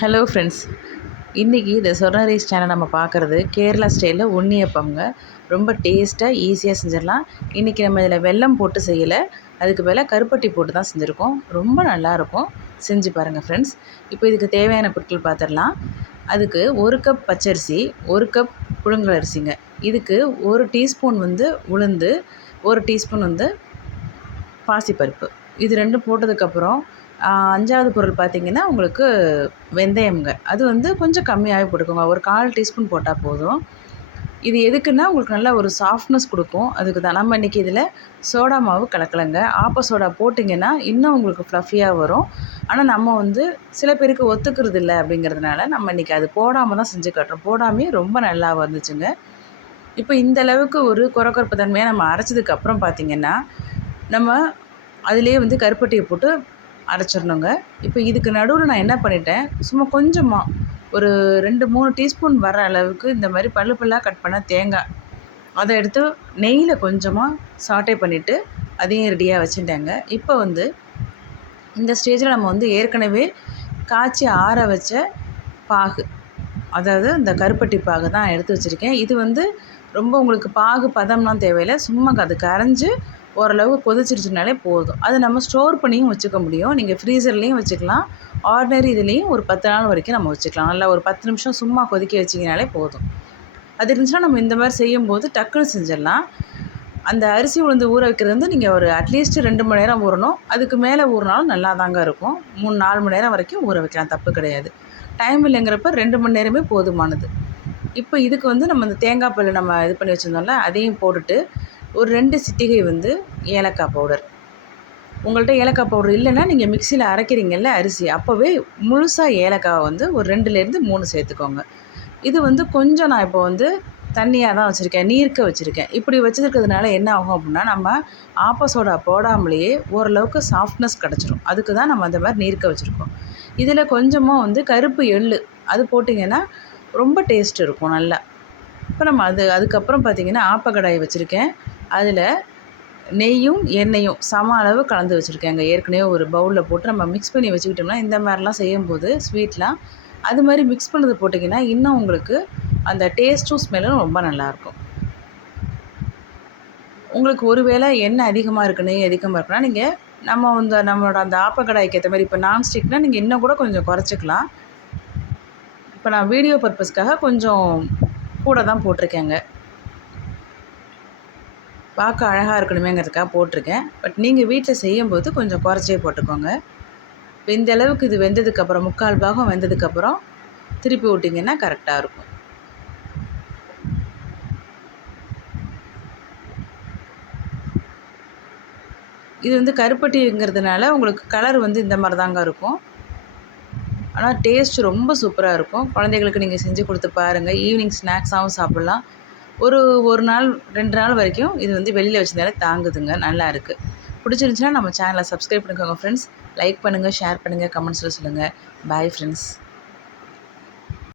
Hello friends இன்றைக்கி இந்த சொர்ண rice channel நம்ம பார்க்குறது கேரளா ஸ்டைலில் உண்ணியப்பங்க ரொம்ப டேஸ்ட்டாக ஈஸியாக செஞ்சிடலாம். இன்றைக்கி நம்ம இதில் வெல்லம் போட்டு செய்யலை. அதுக்கு மேலே கருப்பட்டி போட்டு தான் செஞ்சுருக்கோம். ரொம்ப நல்லாயிருக்கும் செஞ்சு பாருங்கள் ஃப்ரெண்ட்ஸ் இப்போ இதுக்கு தேவையான பொருட்கள் பார்த்துடலாம் அதுக்கு ஒரு கப் பச்சரிசி ஒரு கப் புழுங்கல் அரிசிங்க. இதுக்கு ஒரு டீஸ்பூன் வந்து உளுந்து ஒரு டீஸ்பூன் வந்து பாசிப்பருப்பு. இது ரெண்டும் போட்டதுக்கப்புறம் அஞ்சாவது பொருள் பார்த்திங்கன்னா உங்களுக்கு வெந்தயம்ங்க. அது வந்து கொஞ்சம் கம்மியாகவே போட்டுக்கோங்க. ஒரு கால் டீஸ்பூன் போட்டால் போதும். இது எதுக்குன்னா உங்களுக்கு நல்லா ஒரு சாஃப்ட்னஸ் கொடுக்கும். அதுக்கு தான். நம்ம இன்றைக்கி இதில் சோடா மாவு கலக்கலைங்க. ஆப்ப சோடா போட்டிங்கன்னா இன்னும் உங்களுக்கு ஃப்ளஃபியாக வரும். ஆனால் நம்ம வந்து சில பேருக்கு ஒத்துக்கிறது இல்லை அப்படிங்கிறதுனால நம்ம இன்றைக்கி அது போடாமல் தான் செஞ்சு காட்டுறோம். போடாமே ரொம்ப நல்லா வந்துச்சுங்க. இப்போ இந்த அளவுக்கு ஒரு குறக்குறப்பு தன்மையாக நம்ம அரைச்சதுக்கப்புறம் பார்த்திங்கன்னா நம்ம அதிலே வந்து கருப்பட்டியை போட்டு அரைச்சிடணுங்க. இப்போ இதுக்கு நடுவில் நான் என்ன பண்ணிட்டேன் சும்மா கொஞ்சமாக ஒரு ரெண்டு மூணு டீஸ்பூன் வர அளவுக்கு இந்த மாதிரி பல்லு பல்லாக கட் பண்ண தேங்காய் அதை எடுத்து நெய்யில் கொஞ்சமாக சாட்டே பண்ணிவிட்டு அதையும் ரெடியாக வச்சுட்டேங்க. இப்போ வந்து இந்த ஸ்டேஜில் நம்ம வந்து ஏற்கனவே காய்ச்சி ஆற வச்ச பாகு அதாவது இந்த கருப்பட்டி பாகு தான் எடுத்து வச்சுருக்கேன். இது வந்து ரொம்ப உங்களுக்கு பாகு பதம்லாம் தேவையில்லை சும்மா அது கரைஞ்சி ஓரளவு கொதிச்சிருச்சுனாலே போதும். அது நம்ம ஸ்டோர் பண்ணியும் வச்சுக்க முடியும். நீங்கள் ஃப்ரீசர்லேயும் வச்சுக்கலாம். ஆர்டினரி இதுலேயும் ஒரு பத்து நாள் வரைக்கும் நம்ம வச்சுக்கலாம். நல்லா ஒரு பத்து நிமிஷம் சும்மா கொதிக்க வச்சிங்கனாலே போதும். அது இருந்துச்சுன்னா நம்ம இந்த மாதிரி செய்யும்போது டக்குன்னு செஞ்சிடலாம். அந்த அரிசி உளுந்து ஊற வைக்கிறது வந்து நீங்கள் ஒரு அட்லீஸ்ட் ரெண்டு மணி நேரம் ஊறணும். அதுக்கு மேலே ஊறினாலும் நல்லா தாங்க இருக்கும். மூணு நாலு மணி நேரம் வரைக்கும் ஊற வைக்கலாம். தப்பு கிடையாது. டைம் இல்லைங்கிறப்ப ரெண்டு மணி நேரமே போதுமானது. இப்போ இதுக்கு வந்து நம்ம இந்த தேங்காய் பல் நம்ம இது பண்ணி வச்சுருந்தோம்ல அதையும் போட்டுட்டு ஒரு ரெண்டு சிட்டிகை வந்து ஏலக்காய் பவுடர். உங்கள்கிட்ட ஏலக்காய் பவுடர் இல்லைன்னா நீங்கள் மிக்சியில் அரைக்கிறீங்கல்ல அரிசி அப்போவே முழுசாக ஏலக்காவை வந்து ஒரு ரெண்டுலேருந்து மூணு சேர்த்துக்கோங்க. இது வந்து கொஞ்சம் நான் இப்போ வந்து தண்ணியாக தான் வச்சுருக்கேன் நீர்க்க வச்சுருக்கேன். இப்படி வச்சுருக்கிறதுனால என்ன ஆகும் அப்படின்னா நம்ம ஆப்ப போடாமலேயே ஓரளவுக்கு சாஃப்ட்னஸ் கிடச்சிரும். அதுக்கு தான் நம்ம அந்த மாதிரி நீர்க்க வச்சுருக்கோம். இதில் கொஞ்சமாக வந்து கருப்பு எள் அது போட்டிங்கன்னா ரொம்ப டேஸ்ட் இருக்கும் நல்லா. இப்போ நம்ம அது அதுக்கப்புறம் பார்த்திங்கன்னா ஆப்பக்கடாய் வச்சுருக்கேன். அதில் நெய்யும் எண்ணெயும் சம அளவு கலந்து வச்சுருக்கேங்க. ஏற்கனவே ஒரு பவுலில் போட்டு நம்ம மிக்ஸ் பண்ணி வச்சுக்கிட்டோம்னா இந்த மாதிரிலாம் செய்யும்போது ஸ்வீட்லாம் அது மாதிரி மிக்ஸ் பண்ணது போட்டிங்கன்னா இன்னும் உங்களுக்கு அந்த டேஸ்ட்டும் ஸ்மெல்லும் ரொம்ப நல்லாயிருக்கும். உங்களுக்கு ஒரு வேளை எண்ணெய் அதிகமாக இருக்கு நெய் அதிகமாக இருக்குன்னா நீங்கள் நம்ம இந்த நம்மளோட அந்த ஆப்பக்கடாய்க்கு ஏற்ற மாதிரி இப்போ நான்ஸ்டிக்னால் நீங்கள் இன்னும் கூட கொஞ்சம் குறைச்சிக்கலாம். இப்போ நான் வீடியோ பர்பஸ்க்காக கொஞ்சம் கூட தான் போட்டிருக்கேங்க. பார்க்க அழகாக இருக்கணுமேங்கிறதுக்காக போட்டிருக்கேன். பட் நீங்கள் வீட்டில் செய்யும்போது கொஞ்சம் குறைச்சே போட்டுக்கோங்க. இப்போ இந்த அளவுக்கு இது வெந்ததுக்கப்புறம் முக்கால் பாகம் வெந்ததுக்கப்புறம் திருப்பி விட்டிங்கன்னா கரெக்டாக இருக்கும். இது வந்து கருப்பட்டிங்கிறதுனால உங்களுக்கு கலர் வந்து இந்த மாதிரி தாங்க இருக்கும். ஆனால் டேஸ்ட் ரொம்ப சூப்பராக இருக்கும். குழந்தைகளுக்கு நீங்கள் செஞ்சு கொடுத்து பாருங்கள் ஈவினிங் ஸ்நாக்ஸாகவும் சாப்பிட்லாம். ஒரு ஒரு நாள் ரெண்டு நாள் வரைக்கும் இது வந்து வெளியில் வச்சதால தாங்குதுங்க. நல்லா இருக்குது பிடிச்சிருந்துச்சின்னா நம்ம சேனலை சப்ஸ்கிரைப் பண்ணிக்கோங்க ஃப்ரெண்ட்ஸ் லைக் பண்ணுங்கள் ஷேர் பண்ணுங்கள் கமெண்ட்ஸில் சொல்லுங்கள் பாய் ஃப்ரெண்ட்ஸ்